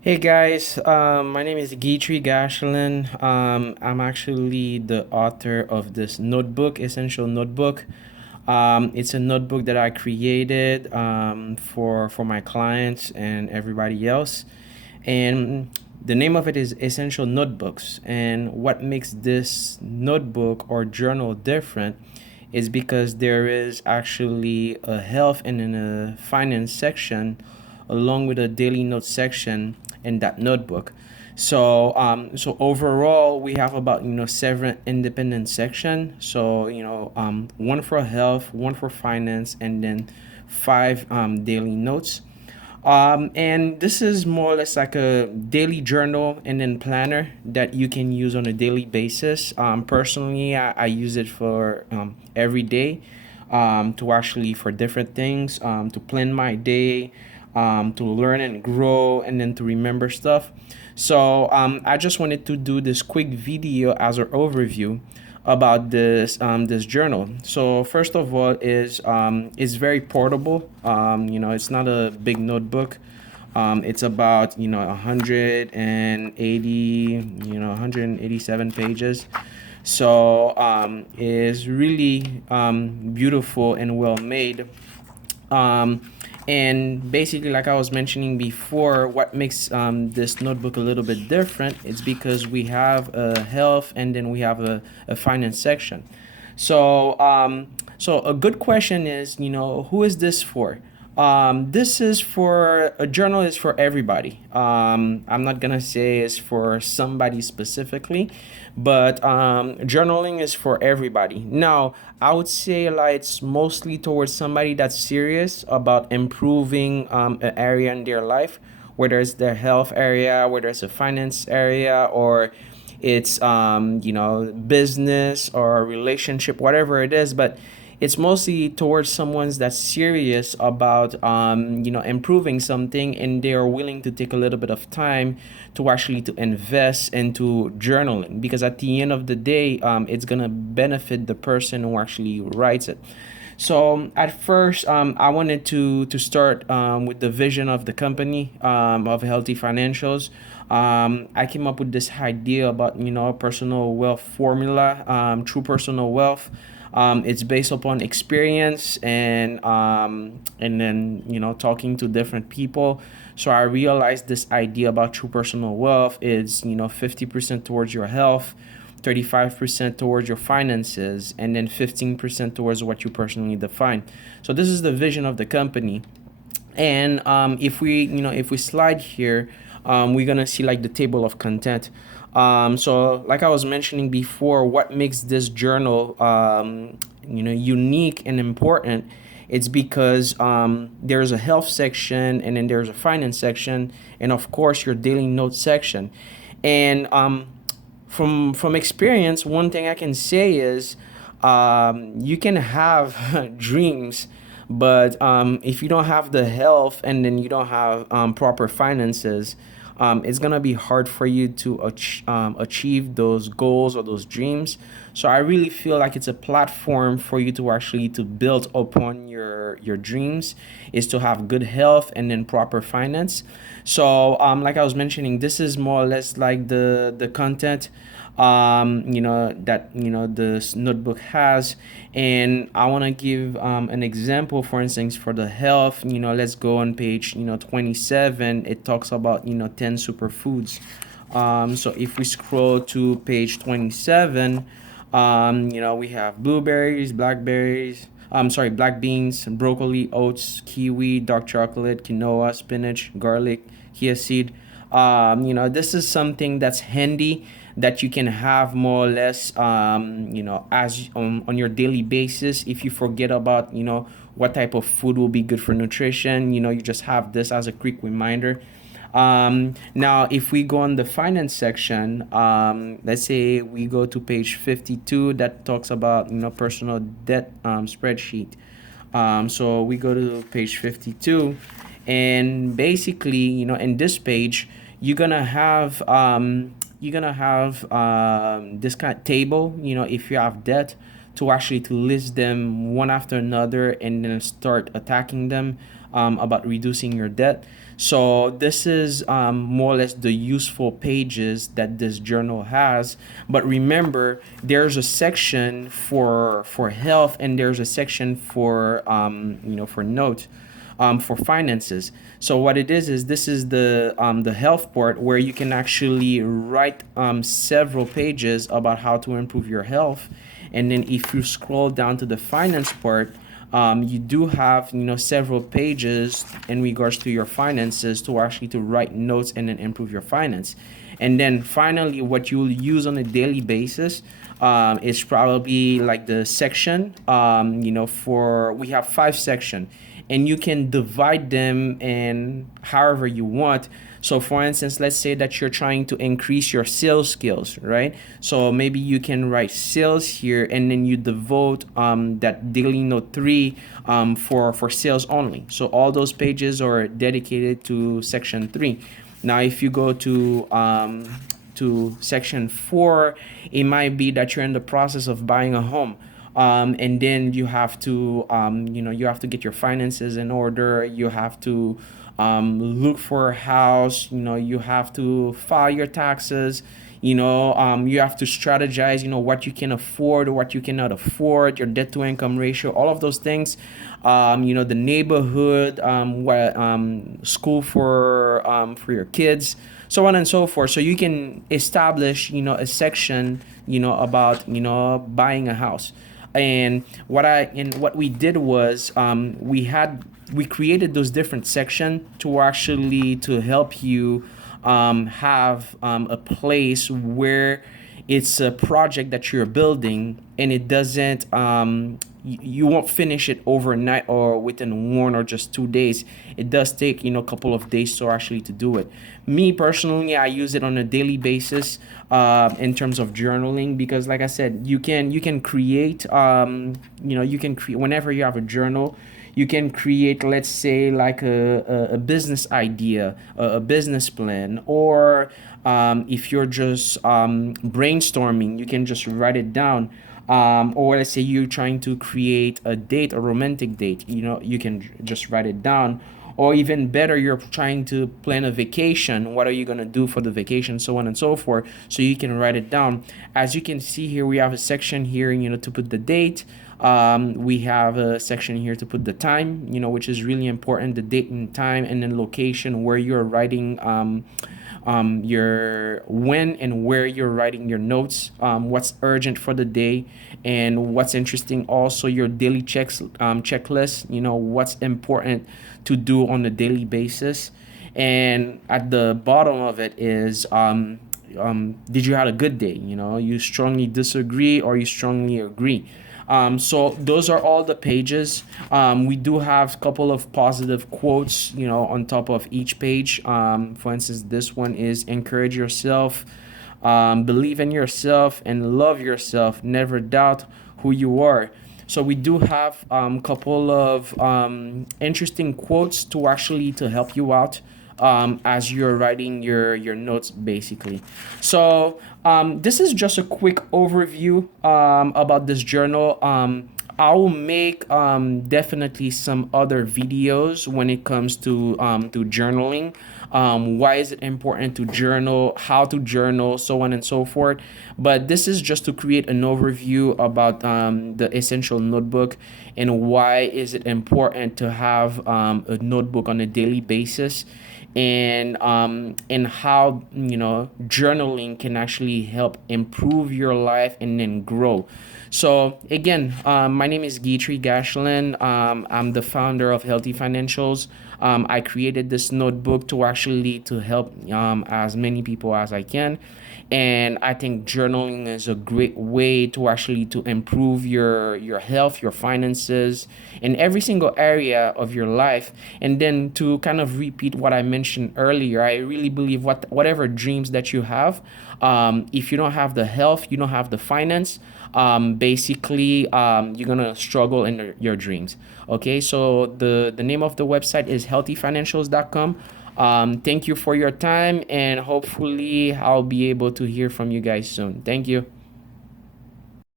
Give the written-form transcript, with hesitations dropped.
Hey guys, my name is Gitri Gashelin. I'm actually the author of this notebook, Essential Notebook. It's a notebook that I created for my clients and everybody else. And the name of it is Essential Notebooks. And what makes this notebook or journal different is because there is actually a health and then a finance section along with a daily notes section in that notebook. So overall, we have about 7 independent section. One for health, one for finance, and then 5 daily notes. And this is more or less like a daily journal and then planner that you can use on a daily basis. Personally, I use it for every day to actually for different things, to plan my day, to learn and grow, and then to remember stuff. So I just wanted to do this quick video as an overview about this journal. So first of all, is it's very portable. It's not a big notebook. It's about 187 pages. So it's really beautiful and well made. And basically, like I was mentioning before, what makes this notebook a little bit different is because we have a health and then we have a finance section. So a good question is, who is this for? This is for a journal is for everybody. I'm not gonna say it's for somebody specifically, but journaling is for everybody. Now, I would say like it's mostly towards somebody that's serious about improving an area in their life, whether it's their health area, whether it's a finance area, or it's business or relationship, whatever it is. But it's mostly towards someone's that's serious about improving something, and they are willing to take a little bit of time to actually to invest into journaling, because at the end of the day, it's gonna benefit the person who actually writes it. So at first, I wanted to start with the vision of the company, of Healthy Financials. I came up with this idea about personal wealth formula, true personal wealth. It's based upon experience and then talking to different people. So I realized this idea about true personal wealth is 50% towards your health, 35% towards your finances, and then 15% towards what you personally define. So this is the vision of the company. And if we slide here, we're gonna see like the table of content. So like I was mentioning before, what makes this journal unique and important, it's because there's a health section, and then there's a finance section, and of course your daily notes section. And from experience, one thing I can say is you can have dreams, but if you don't have the health and then you don't have proper finances, it's gonna be hard for you to achieve those goals or those dreams. So I really feel like it's a platform for you to actually to build upon your dreams, is to have good health and then proper finance. So like I was mentioning, this is more or less like the content that this notebook has. And I want to give an example. For instance, for the health, let's go on page 27. It talks about 10 superfoods. So if we scroll to page 27, we have blueberries, blackberries, sorry, black beans, broccoli, oats, kiwi, dark chocolate, quinoa, spinach, garlic, chia seed. This is something that's handy, that you can have more or less, as on your daily basis. If you forget about, what type of food will be good for nutrition, you just have this as a quick reminder. Now, if we go on the finance section, let's say we go to page 52, that talks about personal debt spreadsheet. So we go to page 52, and basically, in this page, you're gonna have this kind of table. If you have debt, to actually to list them one after another and then start attacking them about reducing your debt. So this is more or less the useful pages that this journal has. But remember, there's a section for health, and there's a section for for notes, for finances. So what it is this is the health part, where you can actually write several pages about how to improve your health. And then if you scroll down to the finance part, you do have several pages in regards to your finances to actually to write notes and then improve your finance. And then finally, what you'll use on a daily basis is probably like the section. For we have 5 sections, and you can divide them in however you want. So for instance, let's say that you're trying to increase your sales skills, right? So maybe you can write sales here, and then you devote that daily note 3 for sales only. So all those pages are dedicated to section 3. Now if you go to section 4, it might be that you're in the process of buying a home. And then you have to you have to get your finances in order. You have to look for a house. You have to file your taxes. You have to strategize, what you can afford or what you cannot afford, your debt to income ratio, all of those things. The neighborhood, what school for your kids, so on and so forth. So you can establish, a section, about, buying a house. And what we did was, we created those different sections to actually to help you have a place where it's a project that you're building, and it doesn't you won't finish it overnight or within 1 or just 2 days. It does take a couple of days to actually to do it. Me personally, I use it on a daily basis in terms of journaling, because like I said, you can create you can create whenever you have a journal. You can create, let's say, like a business idea, a business plan, or if you're just brainstorming, you can just write it down. Or let's say you're trying to create a date, a romantic date, you can just write it down. Or even better, you're trying to plan a vacation. What are you going to do for the vacation? So on and so forth. So you can write it down. As you can see here, we have a section here, to put the date. We have a section here to put the time, which is really important, the date and time, and then location where you're writing your when and where you're writing your notes, what's urgent for the day, and what's interesting. Also, your daily checklist, what's important to do on a daily basis. And at the bottom of it is did you have a good day? You strongly disagree or you strongly agree. So those are all the pages. We do have a couple of positive quotes, on top of each page. For instance, this one is encourage yourself, believe in yourself, and love yourself. Never doubt who you are. So we do have a couple of interesting quotes to actually to help you out as you're writing your notes, basically. So this is just a quick overview about this journal. I will make definitely some other videos when it comes to journaling. Why is it important to journal? How to journal? So on and so forth. But this is just to create an overview about the essential notebook, and why is it important to have a notebook on a daily basis, and how journaling can actually help improve your life and then grow. So again, my name is Guitry Gashlin. I'm the founder of Healthy Financials. I created this notebook to actually to help as many people as I can. And I think journaling is a great way to actually to improve your health, your finances, in every single area of your life. And then to kind of repeat what I mentioned earlier, I really believe whatever dreams that you have, if you don't have the health, you don't have the finance, basically you're gonna struggle in your dreams. Okay, so the name of the website is healthyfinancials.com. Thank you for your time, and hopefully I'll be able to hear from you guys soon. Thank you.